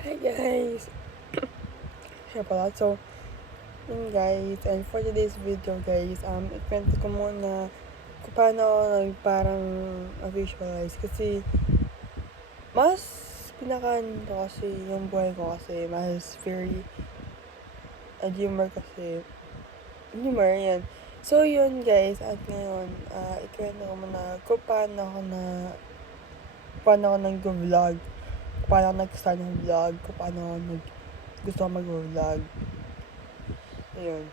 Hi guys! Siya pala. So, yun guys. And for today's video guys, ikwento ko muna kung paano ako parang visualize. Kasi, mas kasi yung buhay ko kasi mas very humor kasi. Humor, yan. So, yun guys. At ngayon, ikwento ko muna kung paano ako nag-vlog. Kung paano ako nag-start ng vlog. Kung paano ako gusto ko mag-vlog. Ayun.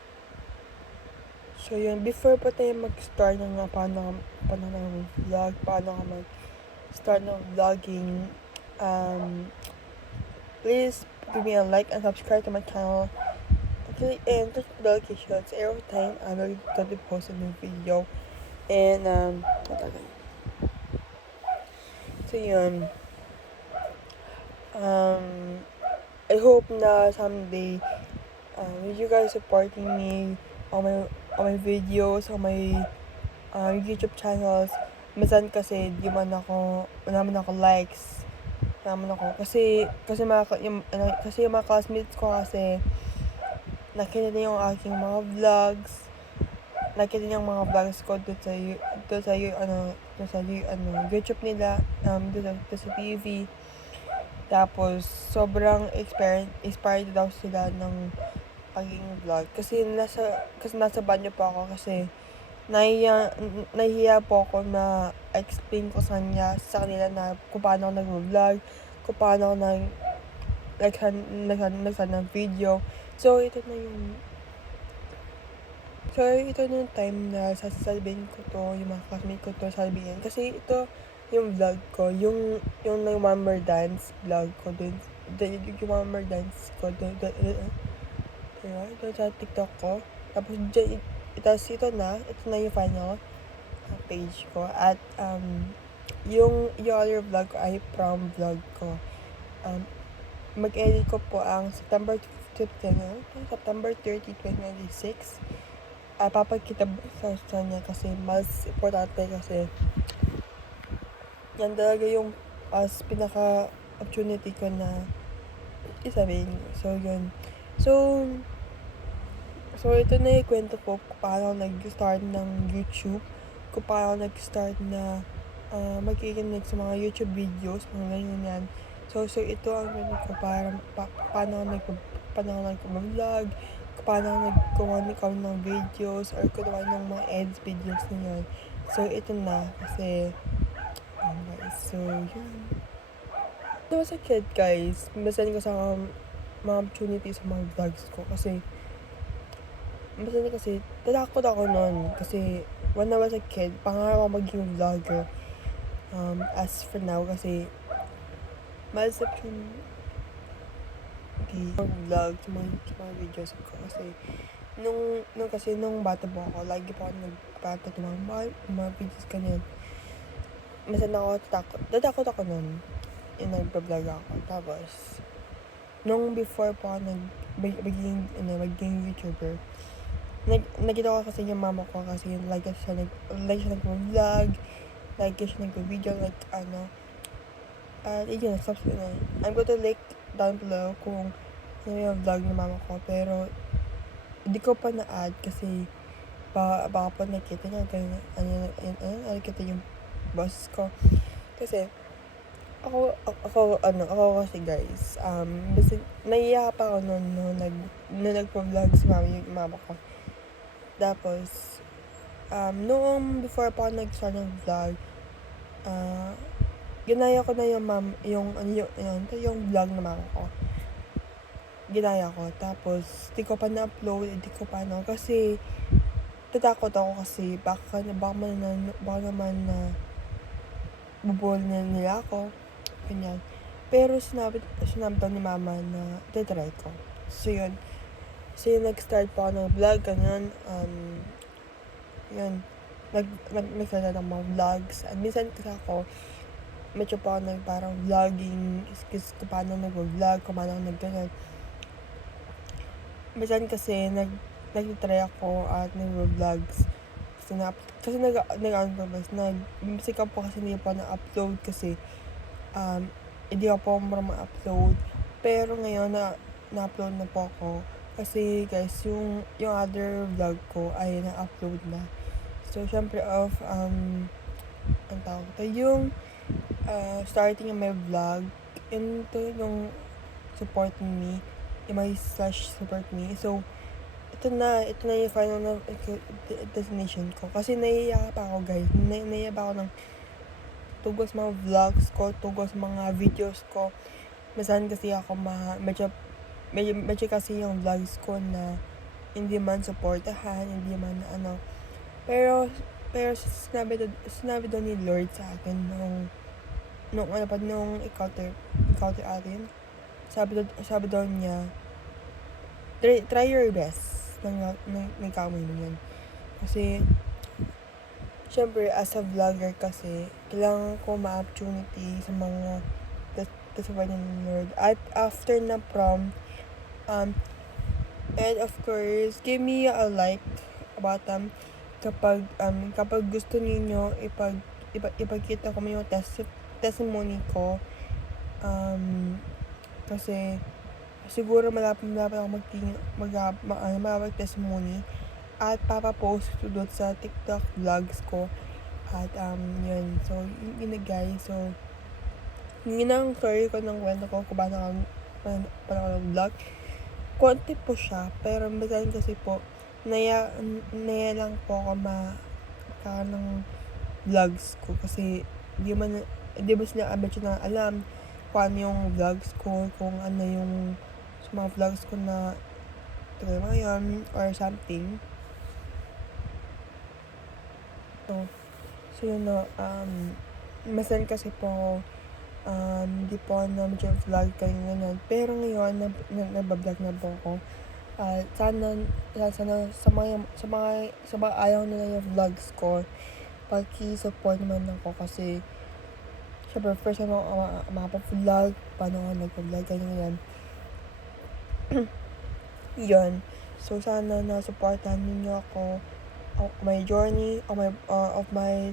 So, yun. Before pa tayo mag-start ng paano vlog, paano ka mag-start ng vlogging, please give me a like and subscribe to my channel. Okay, and touch the notifications every time I'm going to post a new video. And, so, yun. I hope na someday, you guys supporting me on my videos, on my YouTube channels. Minsan kasi wala man ako likes. Kasi yung mga classmates ko kasi nakita niya yung aking mga vlogs. Nakita niya yung mga vlogs ko doon sa YouTube nila, doon sa TV. Tapos, sobrang inspired daw sila ng aking vlog. Kasi nasa banyo pa ako kasi nahihiya po ako na explain ko sa kanila na kung paano ako nag-vlog, kung paano ako nagsan ng video. So, ito na yung time na sasabihin ko to, yung mga classmate ko to sasabihin. Kasi ito yung vlog ko, yung November dance vlog ko dun. Yung November dance ko dun sa TikTok ko. Tapos, ito na yung final page ko. At, yung other vlog ko ay prom vlog ko. Mag-edit ko po ang September 30, 2026. Papagkita sa niya kasi mas importante kasi yan talaga yung pinaka opportunity ko na isabihin. So, yun. So, ito na yung kwento ko kung paano nag-start ng YouTube, kung paano nag-start na makikinig sa mga YouTube videos, mga ganyan. So ito ang kwento ko paano ako nag-vlog, kung paano ako nagkuha ng videos, or kuha ng mga ads videos na yun. So, ito na, kasi, guys, so, yun. When I was a kid, guys, masan ko sa mga opportunity sa mga vlogs ko, kasi tatakot ako nun. Kasi, when I was a kid, pangarap ako maging vlogger. As for now, kasi, mas opportunity mag-vlog sa mga videos ko. Kasi, nung bata po ako, lagi po ako nagpata ng mga videos kanyan. Masan ako tatakot ako nun. Yung nag-vlog ako. Tapos, nung before po ako maging YouTuber, nakita ko kasi yung mama ko kasi lagi siya nag-vlog, lagi siya nag-video, yun, I'm going to link down below kung ano yung vlog ng mama ko, pero hindi ko pa na-add kasi baka po nakita niya nakita yung boss ko. Kasi ako kasi guys, basta nahiya pa ako nung nagpo-vlog si mama ko. Tapos, noong before pa ako nag-start ng vlog, ginaya ko na yung vlog ng mama ko. Ginaya ko. Tapos, di ko pa na-upload, kasi tatakot ako kasi baka naman na bubol na nila ako. Ganyan. Pero sinabi daw ni mama na itatry ko. So, yun. So, nag-start po ako ng vlog, ganyan. Yun. Nag-start ng mga vlogs. At minsan kasi ako, medyo pa ako parang vlogging, kung paano nag-vlog, kung paano nag-ganyan. Minsan kasi, nag-try ako at nag-vlogs. Kasi nag-music po kasi hindi po na-upload kasi, hindi ako po ma-upload. Pero ngayon na-upload na po ako. Kasi guys, yung other vlog ko ay na-upload na. So, syempre ang tawag ito, yung starting ng my vlog, ito yung supporting me, yung my /support me. So, ito na yung final na destination ko. Kasi naiiyak pa ako guys. Naiiyak pa ako ng tugos mga vlogs ko, tugos mga videos ko. Masan kasi ako medyo kasi yung vlogs ko na hindi man supportahan, hindi man Pero sinabi daw ni Lord sa akin nung encounter atin. Sabi daw niya, try your best ng kamay niyan. Kasi syempre, as a vlogger kasi, kailangan ko ma-opportunity sa mga tasaway ng Lord. At after na prom, and of course, give me a like about kapag gusto niyo ipagkita ko yung testimony ko. Kasi siguro malapit ako mag-testimony at papapost ko doon sa TikTok vlogs ko. At yun. So, yun na guys. So, yun ang story ko ng kwento ko kung paano ako vlog. Konti po siya, pero minsan kasi po, naya lang po ako magkakaroon ng vlogs ko. Kasi, di ba sila na alam kung ano yung vlogs ko, kung ano yung sa mga vlogs ko na ngayon, or something. So yun no, masan kasi po hindi po na medyo vlog kayo ganyan. Pero ngayon, nagbablog na po ako. Sana sa mga ayaw nila yung vlogs ko, paki-support naman ako kasi syempre first time ako makapag-vlog, paano ako nagpa-vlog, ganyan. Yun. So sana na-supportahan niyo ako my journey, of my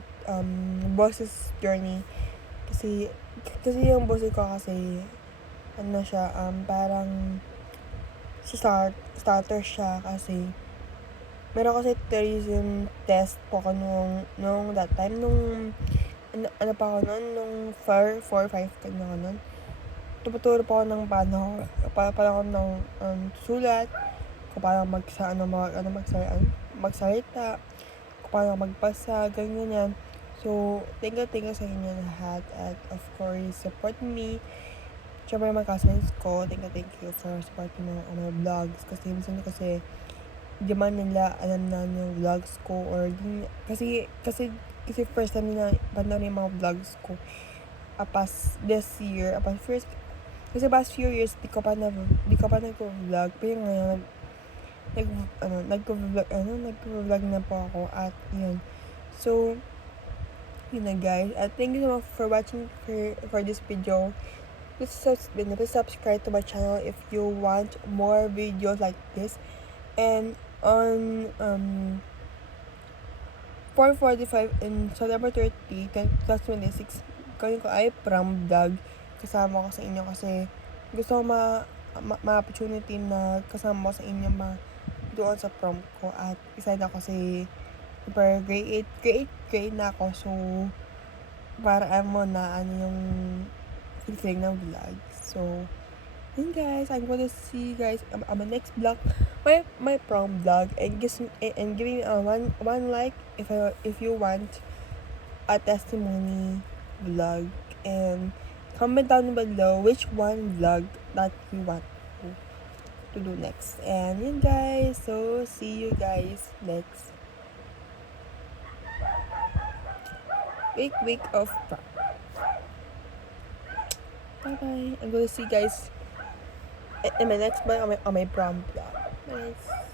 boss's journey. Kasi yung boss ko kasi siya, parang starter siya kasi meron kasi tourism test po ako nung that time, nung pa ako nung 4 or 5 ka na ako nun. Tuputuro po ako ng paano ako ng sulat, kung paano magsalita, kung paano magpasa, ganyan. So, thank you sa inyo lahat. At of course, support me. Siyempre mga cousins ko, thank you for supporting my vlogs. Kasi minsan kasi di man nila alam na yung vlogs ko, or kasi first time nila panoorin yung mga vlogs ko. Past this year, kasi past few years di ko pa nag-vlog, pero ngayon nag-vlog na po ako. At yun, so yun na guys, thank you so much for watching for this video. Please subscribe to my channel if you want more videos like this. And on 4:45 in September 30, 2026, gawin ko ay prom vlog. Kasama ko sa inyo kasi gusto ko ma-opportunity na kasama ko sa inyo doon sa prom ko. At excited ako kasi super grade 8 na ako. So, para na yung feeling ng vlog. So, yun guys, I'm gonna see you guys on my next vlog, my prom vlog, and give me one like if you want a testimony vlog, and comment down below which one vlog that you want to do next. And yun guys, so see you guys next week of prom. Bye bye. I'm gonna see you guys in my next vlog on my prom vlog. Bye guys.